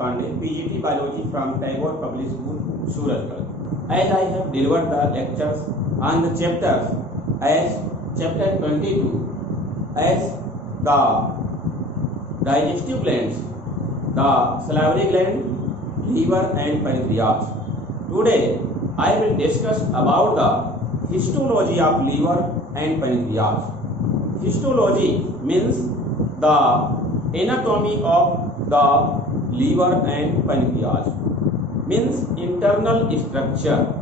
Deshpande, PGT Biology from Tagore Public School, Surajgarh. As I have delivered the lectures on the chapters as chapter 22 as the digestive glands, the salivary gland, liver and pancreas. Today I will discuss about the histology of liver and pancreas. Histology means the anatomy of the liver and pancreas, means internal structure,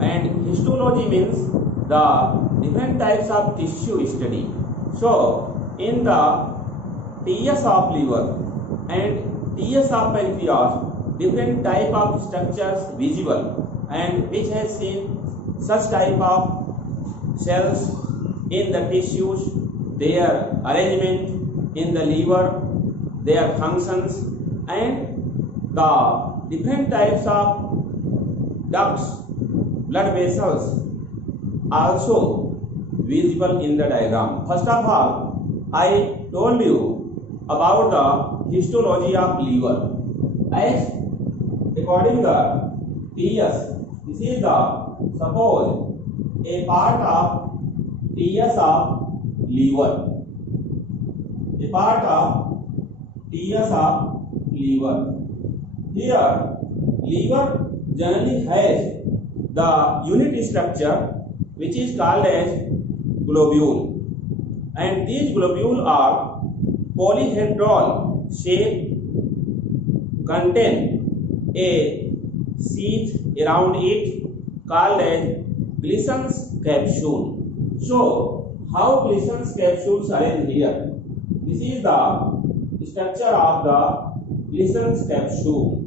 and histology means the different types of tissue study. So in the TS of liver and TS of pancreas, different type of structures visible, and which has seen such type of cells in the tissues, their arrangement in the liver, their functions, and the different types of ducts, blood vessels also visible in the diagram. First of all, I told you about the histology of liver. As according to TS, this is the suppose a part of TS of liver, a part of TS of liver. Here, liver generally has the unit structure which is called as globule, and these globules are polyhedral shape, contain a sheath around it called as Gleason's capsule. So, how Gleason's capsules are in here? This is the structure of the Gleason's capsule.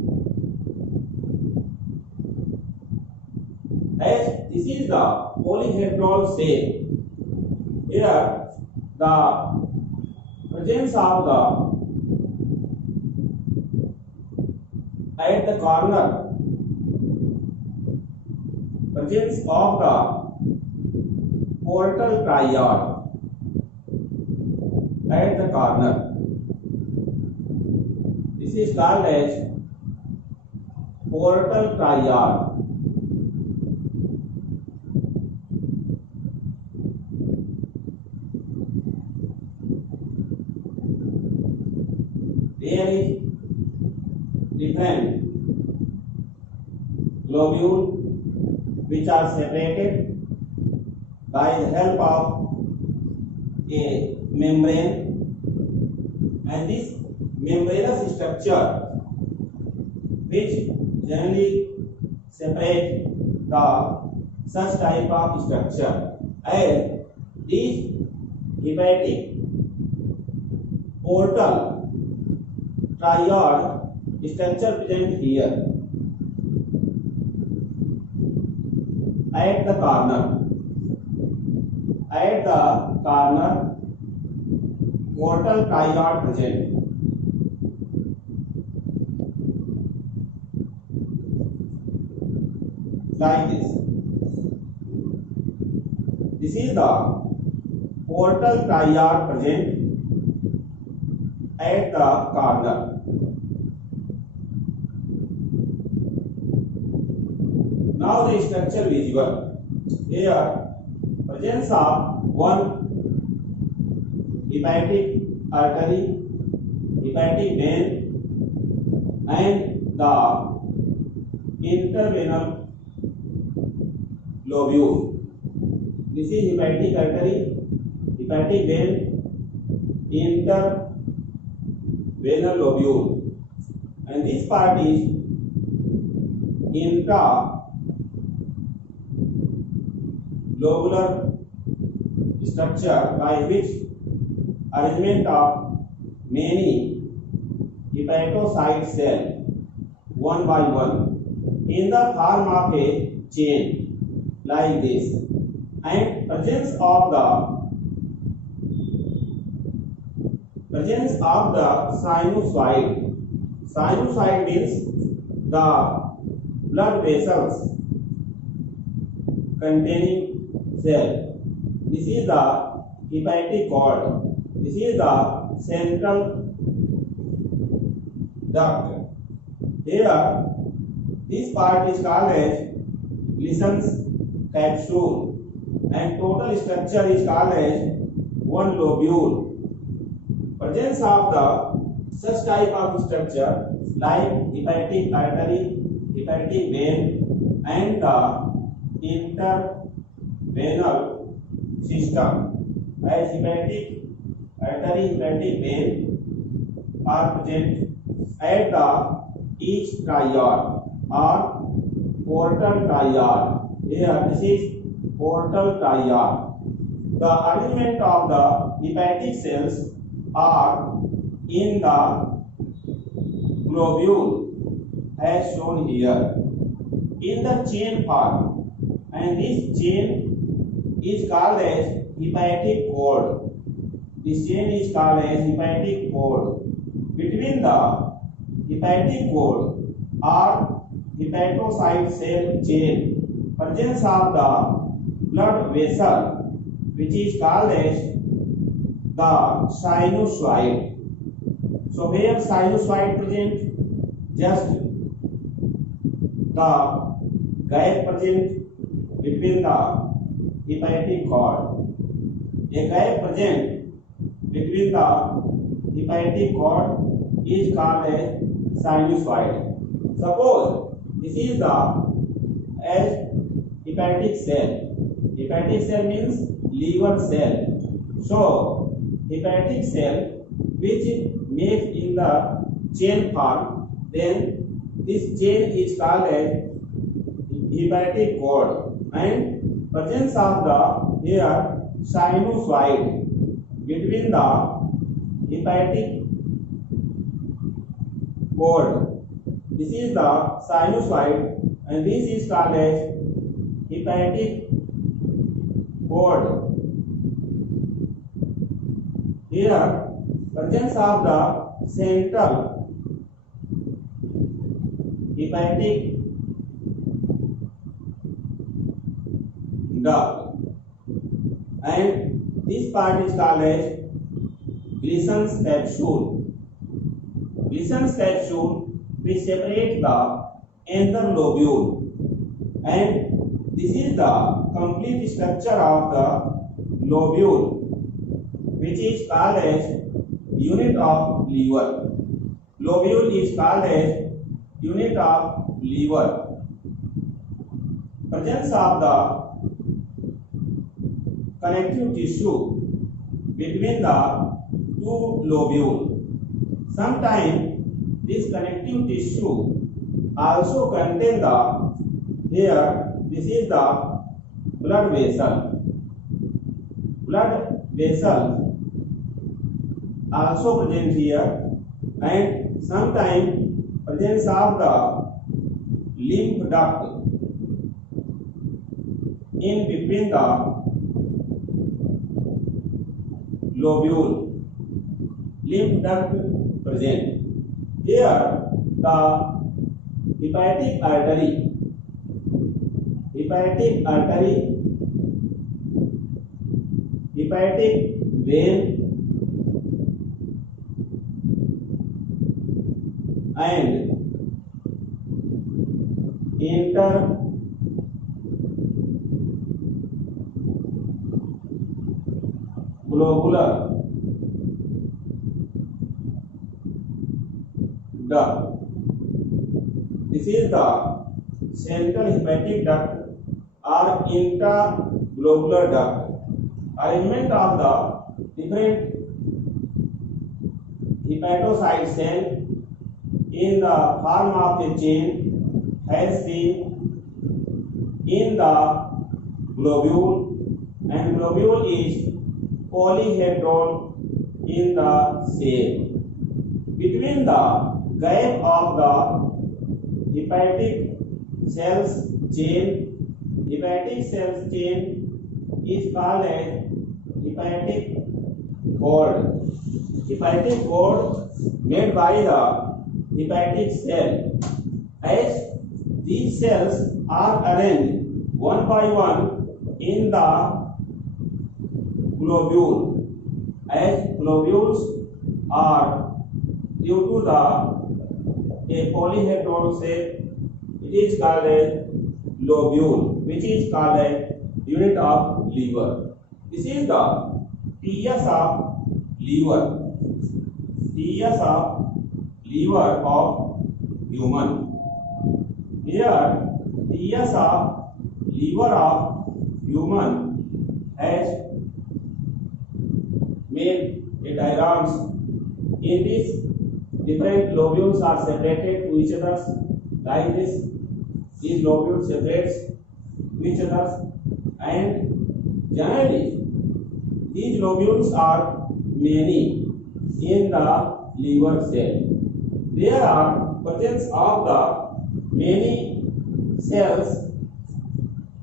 As this is the polyhedral shape, here the presence of the at the corner, presence of the portal triad at the corner. This is called as portal triad. There is different globules which are separated by the help of a membrane, and this membranous structure which generally separate the such type of structure, and this hepatic portal triad structure present here at the corner. At the corner, portal triad present. Like this. This is the portal triad present at the corner. Now the structure visible. Here, presence of one hepatic artery, hepatic vein, and the intervenal lobule. This is hepatic artery, hepatic vein, intervenal lobule, and this part is intralobular structure by which arrangement of many hepatocyte cells one by one in the form of a chain like this, and presence of the sinusoid. Sinusoid means the blood vessels containing cell. This is the hepatic cord. This is the central duct. Here, this part is called as Gleason's capsule, and total structure is called as one lobule. Presence of the such type of structure like hepatic artery, hepatic vein, and the intervenal system, as hepatic artery, hepatic vein are present at the each triad or portal triad. Here, this is portal triad. The arrangement of the hepatic cells are in the globule as shown here in the chain form, and this chain is called as hepatic cord. This chain is called as hepatic cord. Between the hepatic cord or hepatocyte cell chain, presence of the blood vessel, which is called as the sinusoid. So where sinusoid present, just the gap present between the hepatic cord. A gap present between the hepatic cord is called as sinusoid. Suppose this is the as hepatic cell. Hepatic cell means liver cell. So hepatic cell which makes in the chain form, then this chain is called as hepatic cord, and presence of the here sinusoid between the hepatic cord. This is the sinusoid, and this is called as hepatic cord. Here, presence of the central hepatic duct, and this part is called as Gleason's capsule. Gleason's capsule which separates the interlobule, and this is the complete structure of the lobule, which is called as unit of liver. Lobule is called as unit of liver. Presence of the connective tissue between the two lobules. Sometimes this connective tissue also contain the, here this is the blood vessel. Blood vessel also present here, and sometimes presence of the lymph duct in between the lobule. Lymph duct present. Here the hepatic artery, hepatic vein, and interglobular duct. This is the central hepatic duct or interglobular duct. Arrangement of the different hepatocyte cell in the form of a chain has been in the globule, and globule is polyhedral in the shape. Between the gap of the hepatic cells chain is called as hepatic cord. Hepatic cord made by the hepatic cell. As these cells are arranged one by one in the globule, as globules are due to the a polyhedral shape, it is called as lobule, which is called a unit of liver. This is the TS of liver. TS of liver of human. Here TS of liver of human has made a diagrams. In this, different lobules are separated to each other like this. These lobules separates to each other, and generally these lobules are many in the liver cell. There are presence of the many cells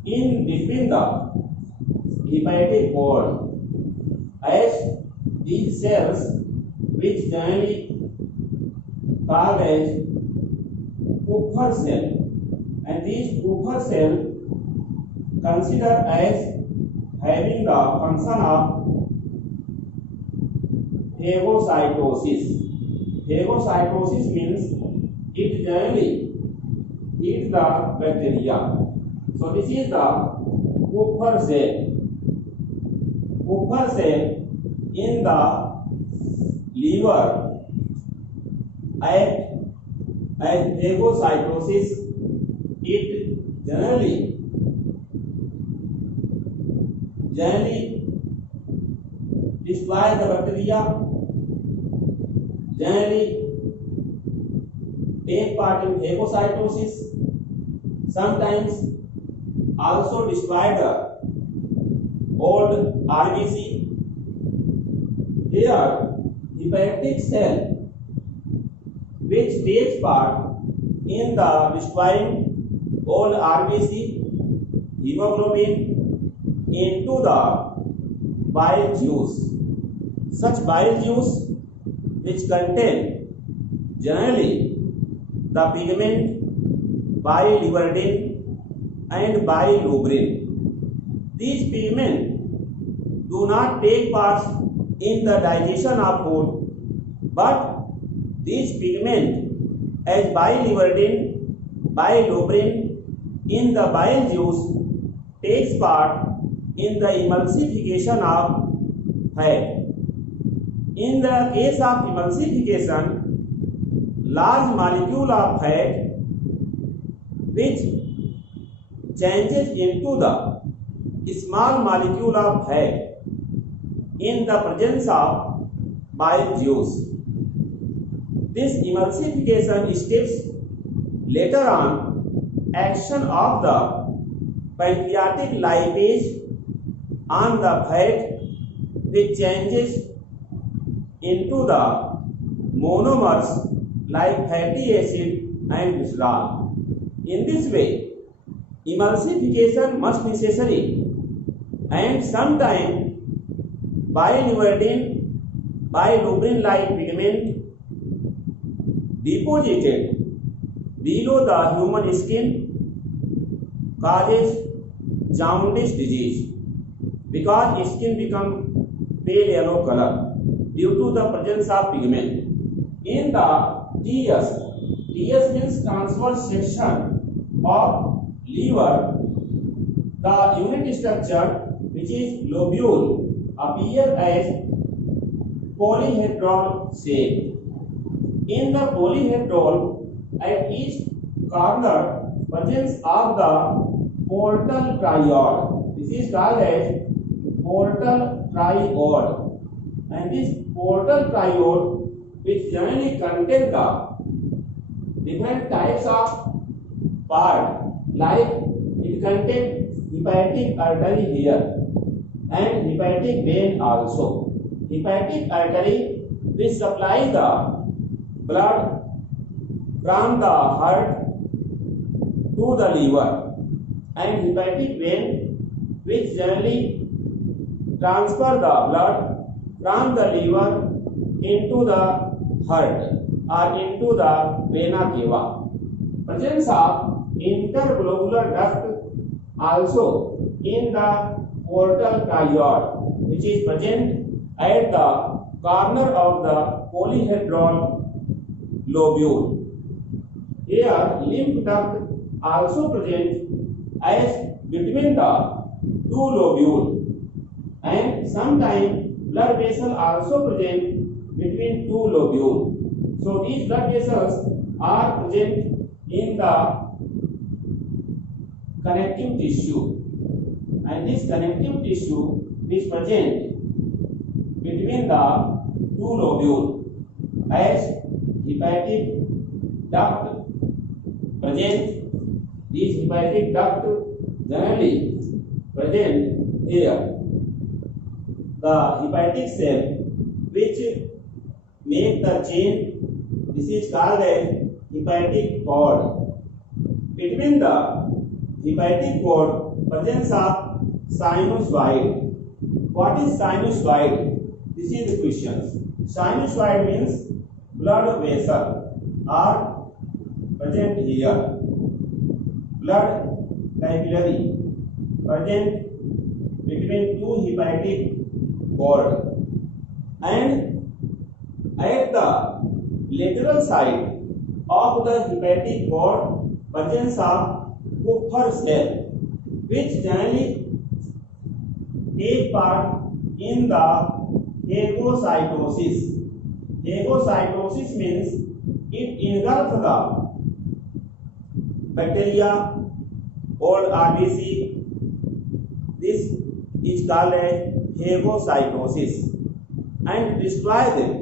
in between the hepatic wall, as these cells, which generally called as Kupffer cell, and these Kupffer cell considered as having the function of phagocytosis. Phagocytosis means it generally eats the bacteria. So this is the Kupffer cell. Kupffer cell in the liver act as phagocytosis. It generally destroys the bacteria, generally take part in phagocytosis, sometimes also destroy the old RBC. Here, hepatic cell, which takes part in the destroying old RBC, hemoglobin into the bile juice. Such bile juice, which contain generally the pigment biliverdin and bilirubin. These pigments do not take part in the digestion of food, but these pigments as biliverdin, bilirubin in the bile juice takes part in the emulsification of fat. In the case of emulsification, large molecule of fat which changes into the small molecule of fat in the presence of bile juice. This emulsification steps later on action of the pancreatic lipase on the fat, which changes into the monomers like fatty acid and glycerol. In this way, emulsification must necessary, and sometimes biliverdin, bilirubin-like pigment deposited below the human skin causes jaundice disease, because skin becomes pale yellow color due to the presence of pigment. In the TS means transverse section of liver, the unit structure, which is lobule, appear as polyhedral shape. In the polyhedral, at each corner presence of the portal triod. This is called as portal triod, and this portal triod, which generally contain the different types of part, like it contains hepatic artery here and hepatic vein also. Hepatic artery, which supplies the blood from the heart to the liver, and hepatic vein, which generally transfer the blood from the liver into the heart or into the vena cava. Presence of interglobullar duct also in the portal triod, which is present at the corner of the polyhedral lobule. Here lymph duct also present as between the two lobule, and sometimes blood vessel also present between two lobule. So these blood vessels are present in the connective tissue, and this connective tissue is present between the two lobule as hepatic duct present. These hepatic duct generally present here. The hepatic cell which make the chain, this is called as hepatic cord. Between the hepatic cord presence of sinusoid. What is sinusoid? This is the question. Sinusoid means blood vessel are present here. Blood capillary present between two hepatic cord, and at the lateral side of the hepatic cord presence of Kupffer cell, which generally take part in the phagocytosis. Phagocytosis means it engulfs the bacteria, old RBC. This is called as phagocytosis, and destroy them.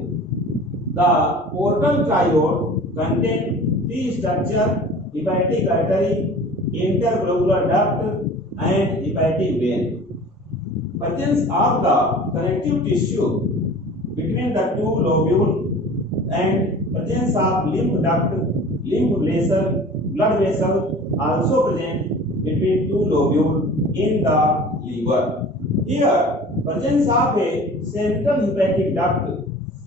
The portal triode contains three structures: hepatic artery, interglobullar duct, and hepatic vein. Presence of the connective tissue between the two lobules and presence of lymph duct, lymph vessel, blood vessel also present between two lobules in the liver. Here, presence of a central hepatic duct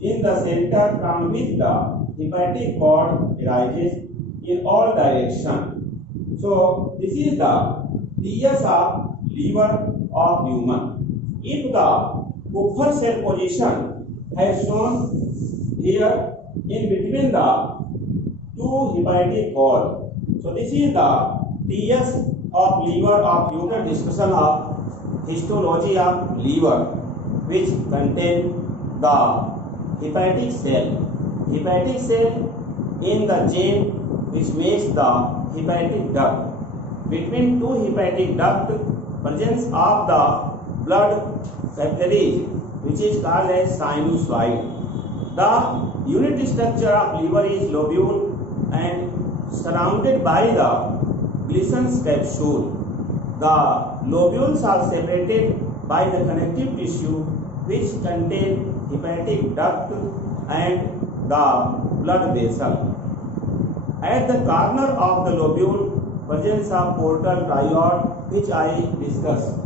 in the center from which the hepatic cord arises in all directions. So, this is the TS of liver of human. If the Kupffer cell position has shown here in between the two hepatic cord, so this is the TS of liver of human. Discussion of histology of liver, which contain the hepatic cell. Hepatic cell in the chain which makes the hepatic duct. Between two hepatic duct, presence of the blood capillaries, which is called as sinusoid. The unit structure of liver is lobule and surrounded by the Gleason's capsule. The lobules are separated by the connective tissue which contain hepatic duct and the blood vessel. At the corner of the lobule, presence of portal triode, which I discussed.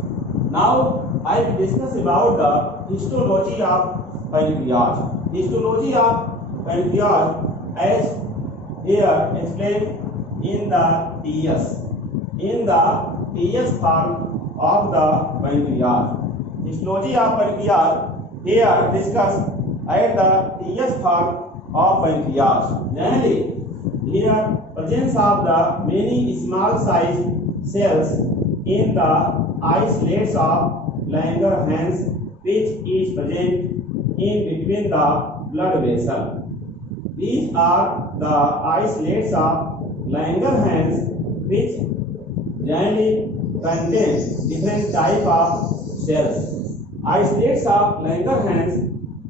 Now I will discuss about the histology of pancreas. Histology of pancreas as here explained in the TS. In the TS form of the pancreas. Histology of pancreas here discussed at the TS form of pancreas. Generally, here presence of the many small sized cells in the islets of Langerhans, which is present in between the blood vessel. These are the islets of Langerhans, which generally contain different type of cells. Islets of Langerhans,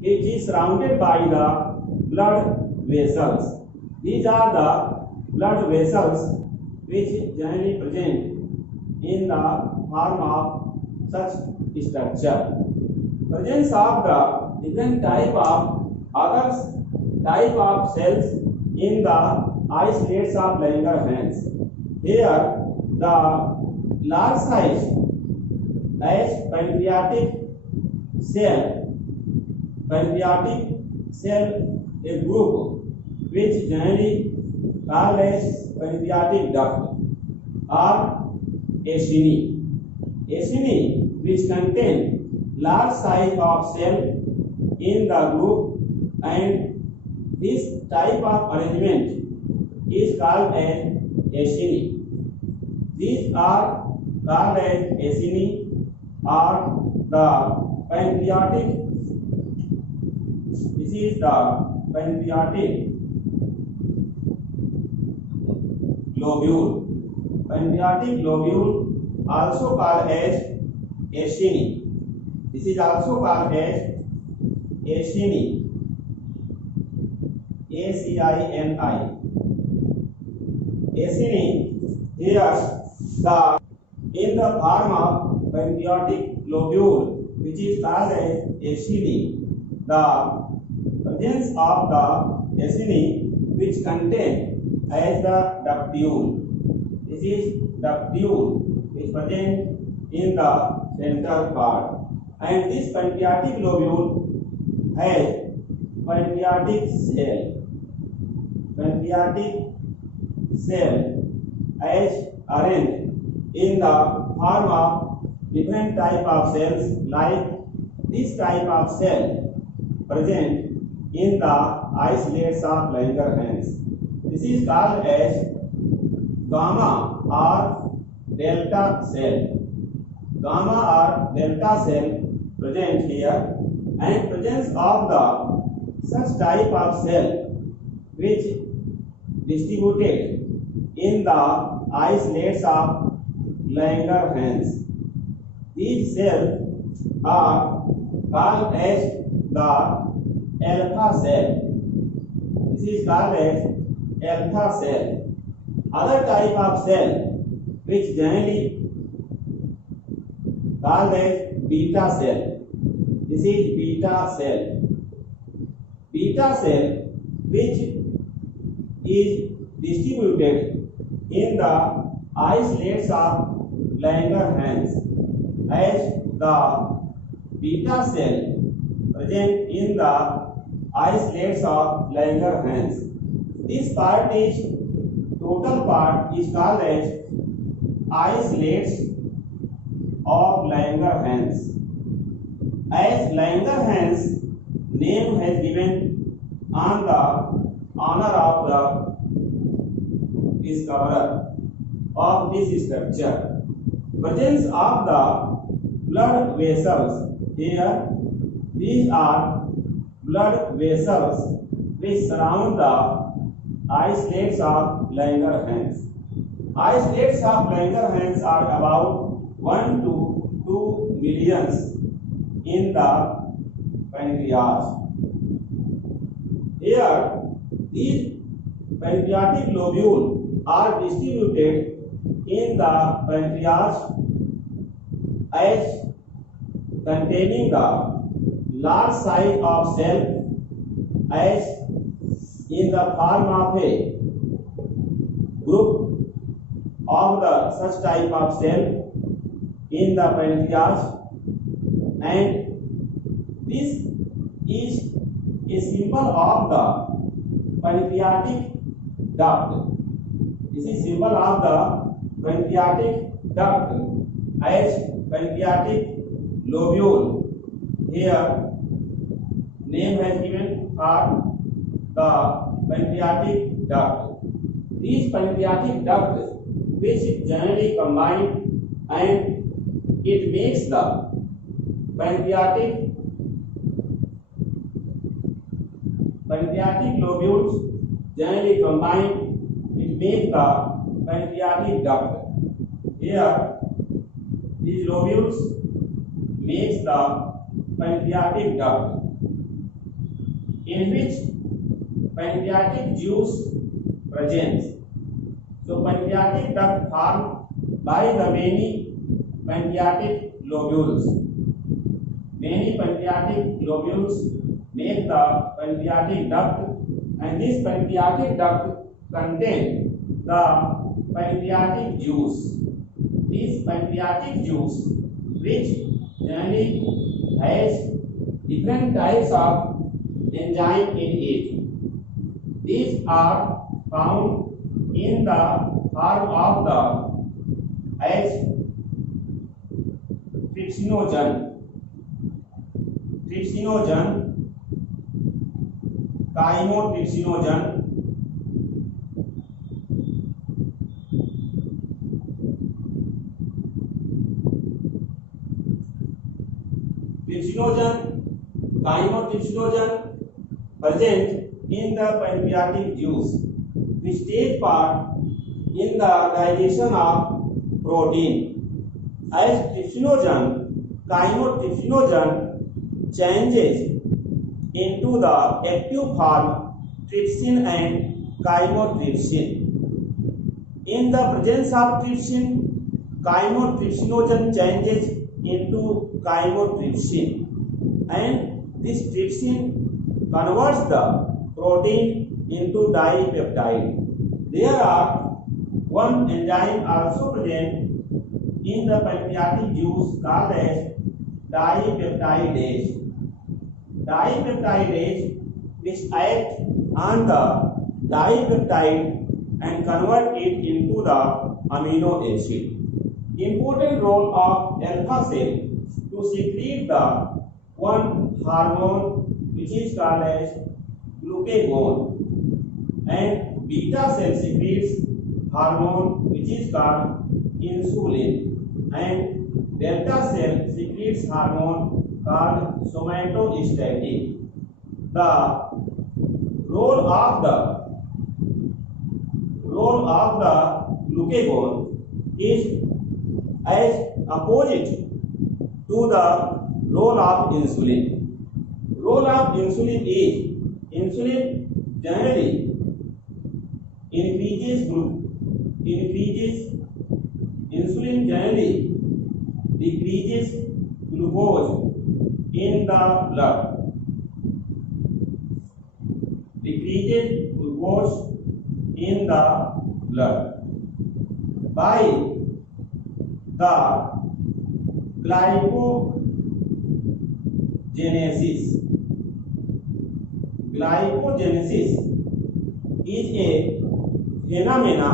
which is surrounded by the blood vessels. These are the blood vessels which generally present in the form of such structure. Presence of the different type of other type of cells in the islets of Langerhans. Here, the large size as pancreatic cell a group which generally called as pancreatic duct or acini. Acini, which contain large size of cell in the group, and this type of arrangement is called as acini. These are called as acini or the pancreatic. This is the pancreatic lobule. Pancreatic lobule also called as acini. This is also called as acini. ACINI. Acini. Here the in the form of pancreatic lobule, which is called as acini, the presence of the acini which contain as the ductule. This is ductule which present in the central part, and this pancreatic lobule has pancreatic cell. Pancreatic cell as arranged in the form of different type of cells, like this type of cell present in the islets of Langerhans. This is called as gamma or delta cell. Gamma or delta cell present here, and presence of the such type of cell which distributed in the islets of Langerhans. These cells are called as the alpha cell. This is called as alpha cell. Other type of cell which generally called as beta cell. This is beta cell. Beta cell which is distributed in the islets of Langerhans, as the beta cell present in the islets of Langerhans. This part is total part is called as islets of Langerhans. As Langerhans name has given on the honor of the discoverer of this structure. Presence of the blood vessels. Here, these are blood vessels which surround the islets of Langerhans. Islets of Langerhans are about 1 to 2 millions in the pancreas. Here, these pancreatic lobules are distributed in the pancreas as containing the large size of cell as in the form of a group of the such type of cell in the pancreas, and this is a symbol of the pancreatic duct. This is symbol of the pancreatic duct as pancreatic lobule. Here name has given for the pancreatic duct. These pancreatic duct which generally combine, and it makes the pancreatic lobules generally combine, it makes the pancreatic duct. Here these lobules makes the pancreatic duct, in which pancreatic juice presents. So pancreatic duct formed by the many pancreatic lobules. Many pancreatic lobules make the pancreatic duct, and this pancreatic duct contains the pancreatic juice. This pancreatic juice, which generally has different types of enzyme in it. These are found in the form of the as trypsinogen, chymotrypsinogen, trypsinogen, chymotrypsinogen present in the pancreatic juice, which take part in the digestion of protein. As trypsinogen, chymotrypsinogen changes into the active form trypsin and chymotrypsin. In the presence of trypsin, chymotrypsinogen changes into chymotrypsin, and this trypsin converts the protein into dipeptide. There are one enzyme also present in the pancreatic juice called as dipeptidase. Dipeptidase which act on the dipeptide and convert it into the amino acid. Important role of alpha cell to secrete the one hormone which is called as glucagon, and beta cell secretes hormone which is called insulin, and delta cell secretes hormone called somatostatin. The role of the glucagon is as opposite to the role of insulin. Role of insulin is insulin generally decreases glucose in the blood. Decreases glucose in the blood by the glycogenesis. Glycogenesis is a phenomena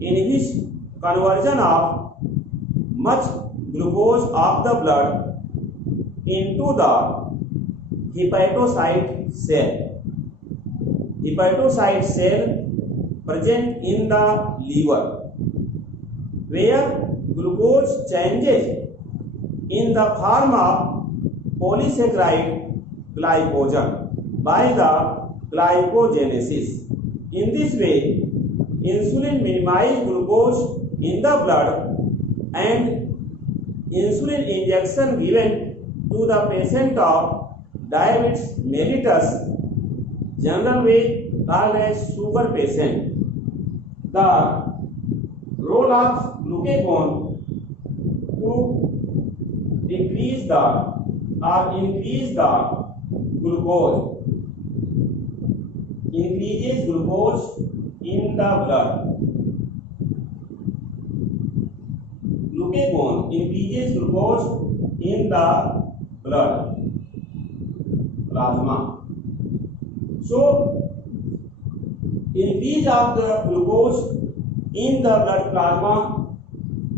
in which conversion of much glucose of the blood into the hepatocyte cell. Hepatocyte cell present in the liver, where glucose changes in the form of polysaccharide glycogen by the glycogenesis. In this way, insulin minimizes glucose in the blood, and insulin injection given to the patient of diabetes mellitus, general way called as sugar patient. The role of glucagon to decrease or increase the glucose, increases glucose in the blood. Glucagon increases glucose in the blood plasma. So, increase of the glucose in the blood plasma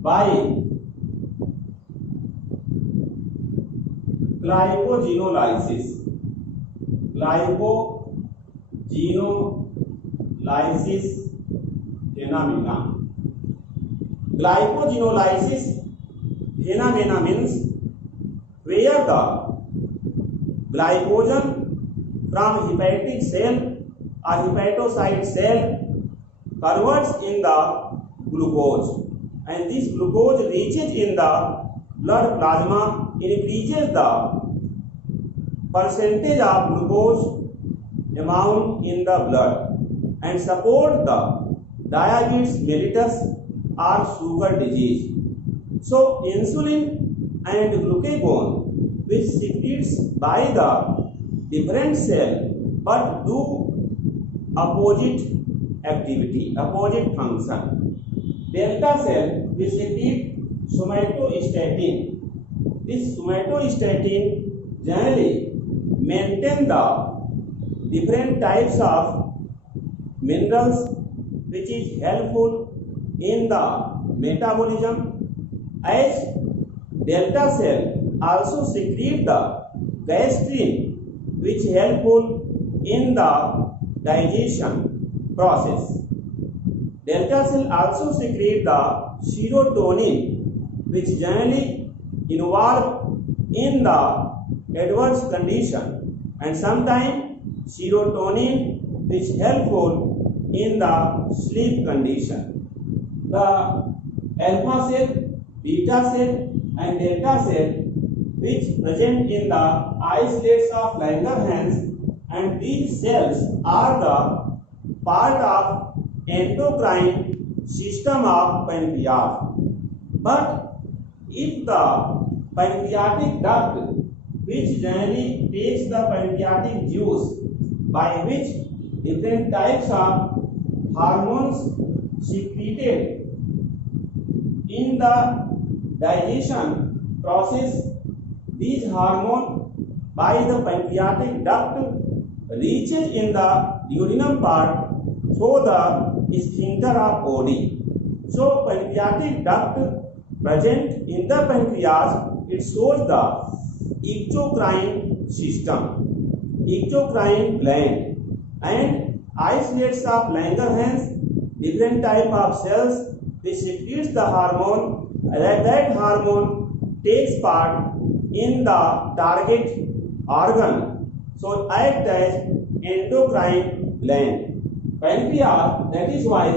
by glycogenolysis. Glycogenolysis phenomena. Glycogenolysis phenomena means where the glycogen from hepatic cell or hepatocyte cell converts in the glucose, and this glucose reaches in the blood plasma, increases the percentage of glucose amount in the blood and support the diabetes mellitus or sugar disease. So insulin and glucagon, which secretes by the different cell but do opposite activity, opposite function. Delta cell which secrete somatostatin. This somatostatin generally maintain the different types of minerals which is helpful in the metabolism, as delta cell also secrete the gastrin which helpful in the digestion process. Delta cell also secrete the serotonin which generally involved in the adverse condition, and sometimes serotonin is helpful in the sleep condition. The alpha cell, beta cell, and delta cell, which present in the islets of Langerhans, and these cells are the part of endocrine system of pancreas. But if the pancreatic duct, which generally takes the pancreatic juice, by which different types of hormones secreted in the digestion process, these hormones by the pancreatic duct reaches in the duodenum part through the sphincter of Oddi. So pancreatic duct present in the pancreas, it shows the exocrine system, exocrine gland, and islets of Langerhans, different type of cells, which secretes the hormone, that hormone takes part in the target organ, so act as endocrine gland. Pancreas, that is why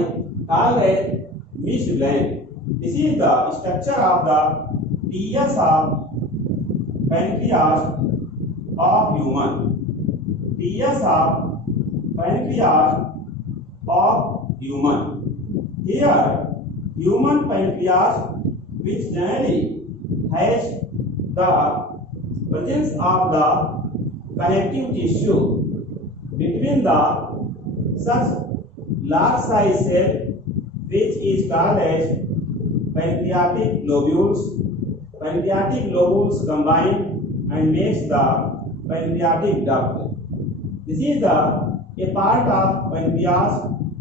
called as mixed gland. This is the structure of the TS of pancreas of human. TS of pancreas of human. Here, human pancreas, which generally has the presence of the connective tissue between the such large size cell, which is called as pancreatic globules. Pancreatic globules combine and makes the pancreatic duct. This is a part of pancreas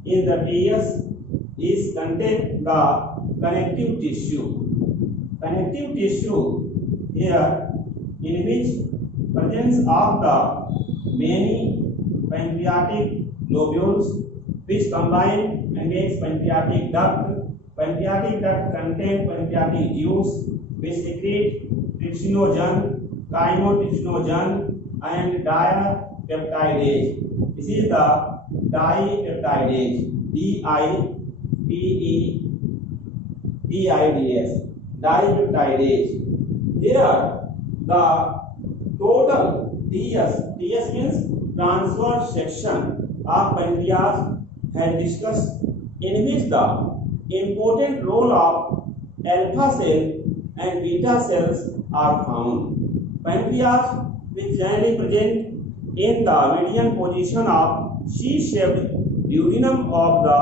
in the TS is contain the connective tissue. Connective tissue here, in which presence of the many pancreatic globules which combine and makes pancreatic duct. Pancreatic duct contain pancreatic juice which secrete trypsinogen, chymotrypsinogen, and dipeptidase. This is the dipeptidase, D-I-P-E-P-I-D-S, dipeptidase. Here the total TS means transverse section of pancreas has discussed, in which the important role of alpha cell and beta cells are found. Pancreas, which generally present in the median position of C-shaped duodenum of the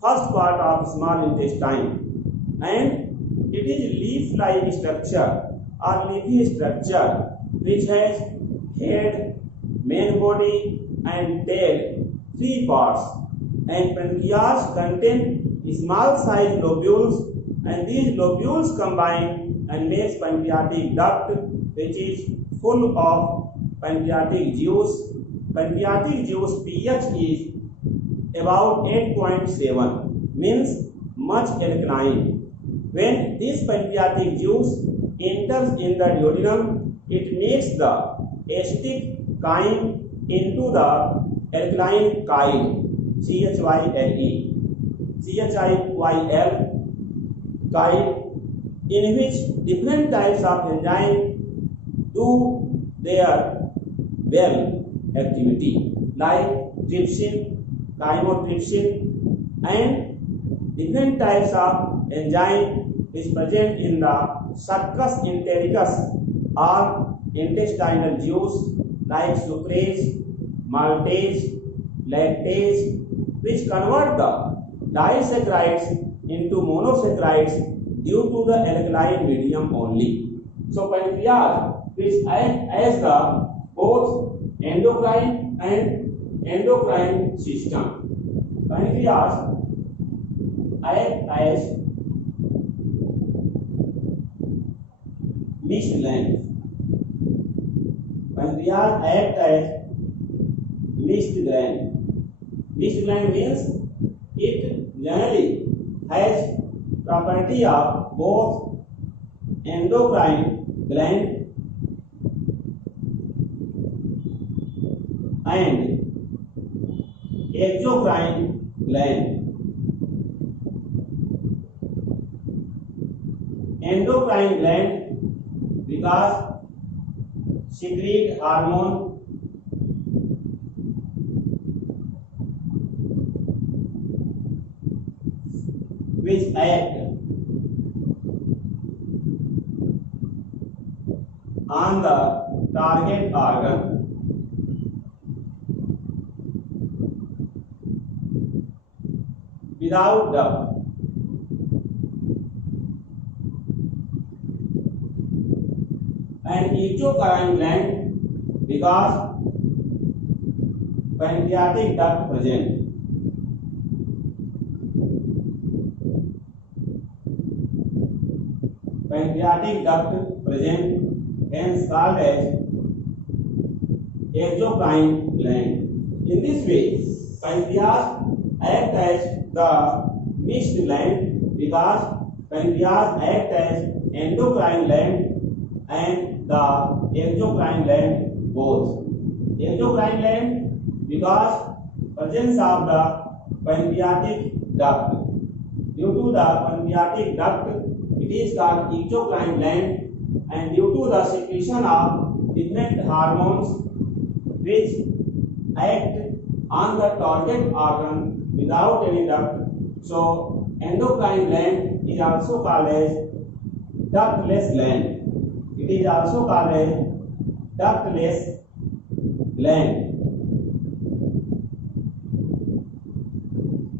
first part of small intestine, and it is leaf-like structure or leafy structure which has head, main body, and tail, three parts, and pancreas contain small size lobules, and these lobules combine and makes pancreatic duct, which is full of pancreatic juice. Pancreatic juice pH is about 8.7, means much alkaline. When this pancreatic juice enters in the duodenum, it makes the acetic chyme into the alkaline chyle, CHYL, chyle, in which different types of enzymes do their well activity, like trypsin, chymotrypsin, and different types of enzyme is present in the succus entericus or intestinal juice, like sucrase, maltase, lactase, which convert the disaccharides into monosaccharides due to the alkaline medium only. So pancreas, which acts as the both endocrine and endocrine system. Pancreas acts as mixed gland. Pancreas acts as mixed gland. Mixed gland means it generally has property of both endocrine gland and exocrine gland. Endocrine gland because secrete hormone which act on the target organ without duct. And exocrine gland because pancreatic duct present. Pancreatic duct present, hence called as exocrine gland. In this way, pancreas act as the mixed gland because pancreas act as endocrine gland and the exocrine gland both. Exocrine gland because presence of the pancreatic duct. Due to the pancreatic duct, it is called exocrine gland, and due to the secretion of different hormones which act on the target organ without any duct, so endocrine gland is also called as ductless gland. It is also called as ductless gland.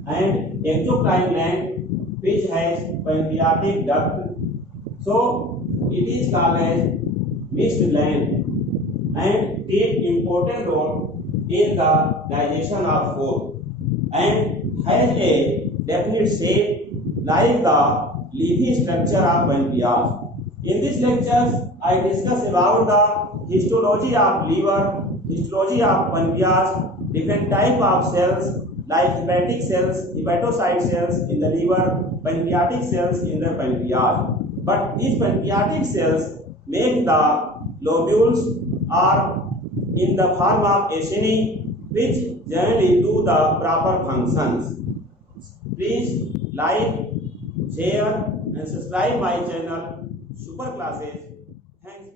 And exocrine gland which has pancreatic duct, so it is called as mixed gland and take important role in the digestion of food and has a definite shape like the leafy structure of pancreas. In these lectures, I discuss about the histology of liver, histology of pancreas, different type of cells like hepatic cells, hepatocyte cells in the liver, pancreatic cells in the pancreas. But these pancreatic cells make the lobules or in the form of acini which generally do the proper functions. Please like, share and subscribe my channel Super Classes. Thanks.